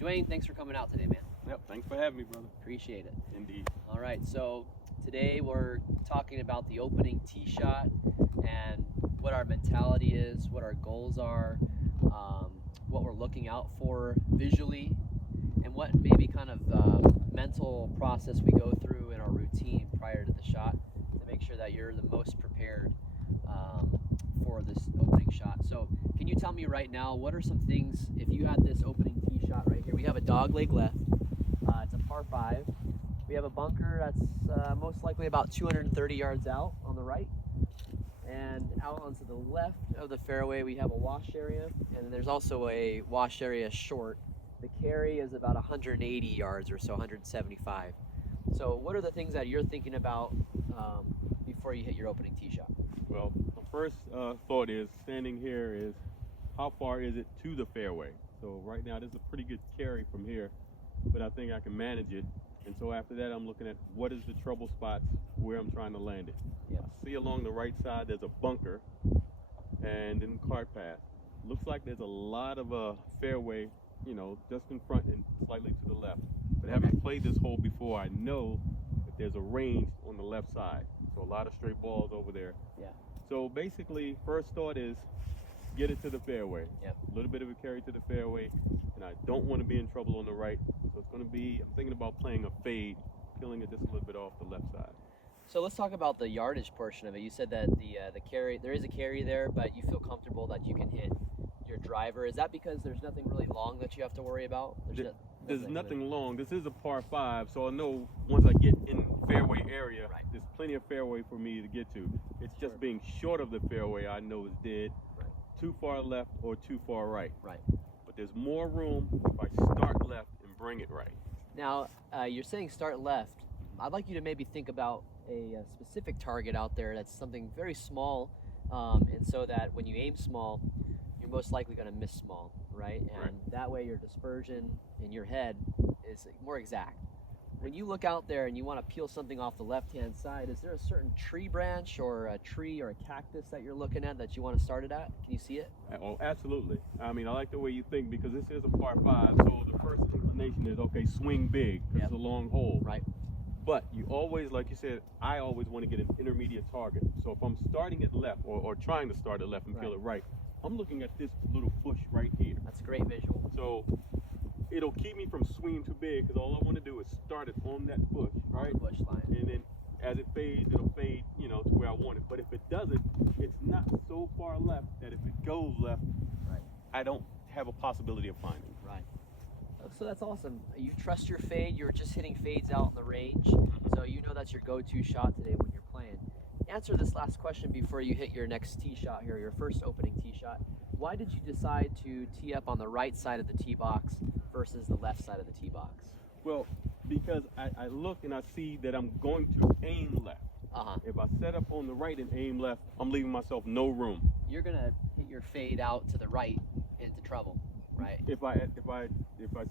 Dwayne, thanks for coming out today, man. Yep, thanks for having me, brother. Appreciate it. Indeed. All right, so today we're talking about the opening tee shot and what our mentality is, what our goals are, what we're looking out for visually, and what maybe kind of mental process we go through in our routine prior to the shot to make sure that you're the most prepared for this opening shot. So can you tell me right now, what are some things, if you had this opening tee shot right here, we have a dog leg left, it's a par 5. We have a bunker that's most likely about 230 yards out on the right. And out onto the left of the fairway, we have a wash area, and there's also a wash area short. The carry is about 180 yards or so, 175. So what are the things that you're thinking about before you hit your opening tee shot? Well, the first thought is, standing here, is how far is it to the fairway? So right now, this is a pretty good carry from here, but I think I can manage it. And so after that, I'm looking at what is the trouble spots where I'm trying to land it. Yep. I see along the right side there's a bunker and then cart path. Looks like there's a lot of a fairway, you know, just in front and slightly to the left. But having played this hole before, I know that there's a range on the left side. So a lot of straight balls over there. Yeah. So basically, first thought is get it to the fairway. Yep. A little bit of a carry to the fairway, and I don't want to be in trouble on the right. So it's going to be, I'm thinking about playing a fade, killing it just a little bit off the left side. So let's talk about the yardage portion of it. You said that the carry, there is a carry there, but you feel comfortable that you can hit your driver. Is that because there's nothing really long that you have to worry about? There's nothing long. This is a par 5, so I know once I get in fairway area, right, there's plenty of fairway for me to get to. It's just being short of the fairway I know is dead. Right. Too far left or too far right. Right. But there's more room if I start left and bring it right. Now, you're saying start left. I'd like you to maybe think about a specific target out there that's something very small, and so that when you aim small, you're most likely going to miss small, right? And that way your dispersion in your head is more exact. When you look out there and you want to peel something off the left-hand side, is there a certain tree branch or a tree or a cactus that you're looking at that you want to start it at? Can you see it? Oh, absolutely. I mean, I like the way you think because this is a par 5, so the first inclination is, okay, swing big because it's a long hole. Right. But you always, like you said, I always want to get an intermediate target. So if I'm starting it left or trying to start it left and peel it right, I'm looking at this little bush right here. That's a great visual. So it'll keep me from swinging too big because all I want to do is start it on that bush, right? On the bush line. And then as it fades, it'll fade, you know, to where I want it. But if it doesn't, it's not so far left that if it goes left, I don't have a possibility of finding it. Right. So that's awesome. You trust your fade. You're just hitting fades out in the range. So you know that's your go-to shot today when you're playing. Answer this last question before you hit your next tee shot here, your first opening tee shot. Why did you decide to tee up on the right side of the tee box versus the left side of the tee box? Well, because I look and I see that I'm going to aim left. If I set up on the right and aim left, I'm leaving myself no room. You're gonna hit your fade out to the right into trouble, right? If I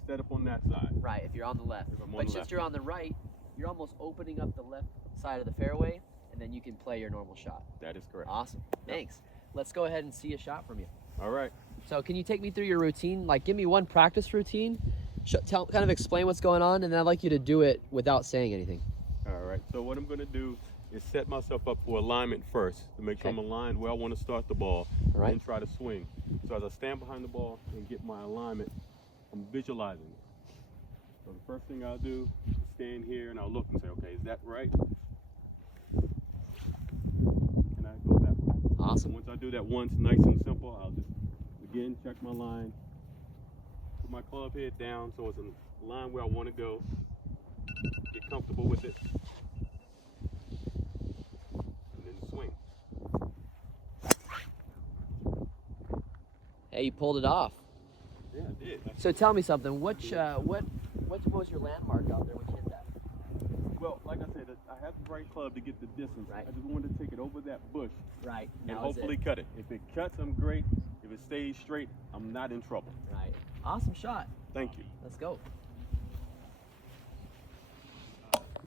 set up on that side. Right, if you're on the left. But since you're on the right, you're almost opening up the left side of the fairway, and then you can play your normal shot. That is correct. Awesome. Thanks. Let's go ahead and see a shot from you. All right. So can you take me through your routine? Like, give me one practice routine. Kind of explain what's going on, and then I'd like you to do it without saying anything. All right. So what I'm going to do is set myself up for alignment first to make sure I'm aligned where I want to start the ball and try to swing. So as I stand behind the ball and get my alignment, I'm visualizing it. So the first thing I'll do is stand here and I'll look and say, okay, is that right? And I go that way. Awesome. Once I do that once, nice and simple, I'll just again check my line, put my club head down so it's in the line where I want to go, get comfortable with it, and then swing. Hey, you pulled it off. Yeah, I did. So tell me something. What was your landmark out there when you hit that? Well, like I said, I have the right club to get the distance. Right. I just wanted to take it over that bush. Right. And hopefully cut it. If it cuts, I'm great. If it stays straight, I'm not in trouble. Right. Awesome shot. Thank you. Let's go.